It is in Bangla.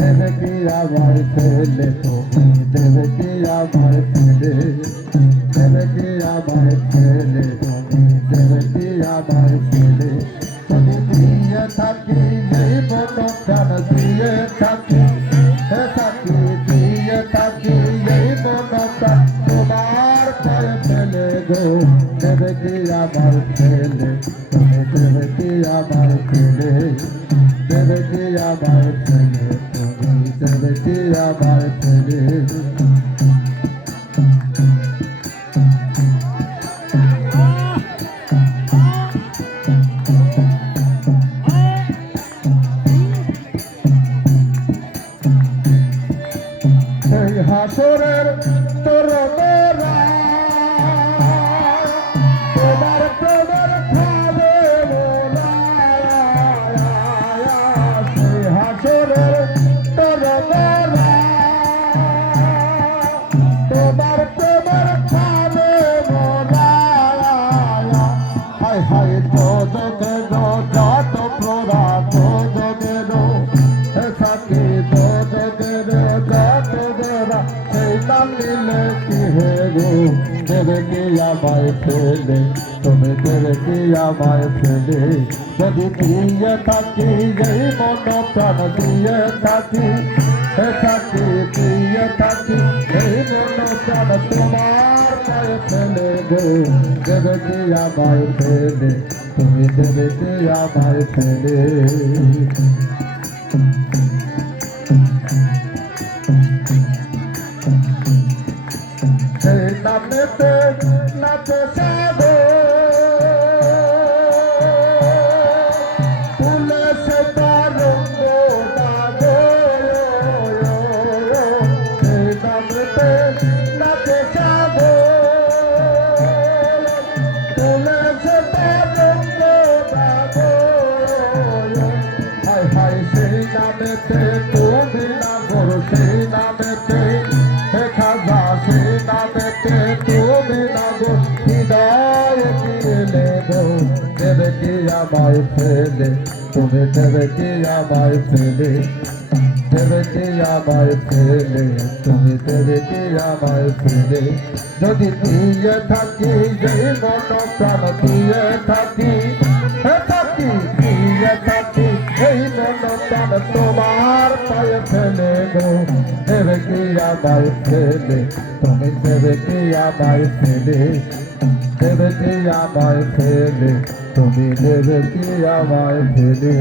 দেবে কি আমার ফেলে তুমি দেবে কি আমার ফেলে দেবে কি আমার ফেলে তুমি দেবে কি আমার ফেলে যদি দিয়ে থাকি এই মতো প্রাণ দিয়ে থাকি হে থাকি দিয়ে থাকি এই মতো প্রাণ তোমার পায়ে ফেলে গো দেবে কি আমার ফেলে তুমি দেবে কি আমার ফেলে দেবে কি আমার ফেলে কি আমার এই হাসরের তোর আমায় ফেলে তুমি দেবে কি আমায় ফেলে যদি দিয়ে থাকি এই মন প্রাণ দিয়ে থাকি থাকি দিয়ে থাকি এই মন প্রাণ তোমার গো দেবে কি আমায় ফেলে? তুমি দেবে কি আমায় ফেলে? সেই নাচে সেই নামেতে তুমি না করো সেই নামেতে হে খাজা সেই নামেতে তুমি না গো হৃদয় দিলে গো দেবে কি আমায় ফেলে তুমি দেবে কি আমায় ফেলে দেবে কি আমায় ফেলে তুমি দেবে কি আমায় ফেলে যদি দিয়ে থাকি যে মন প্রাণ দিয়ে থাকি হে তোমার পায়ে ফেলে গো দেবে কি আমায় ফেলে? তুমি দেবে কি আমায় ফেলে? দেবে কি আমায় ফেলে? তুমি দেবে কি আমায় ফেলে?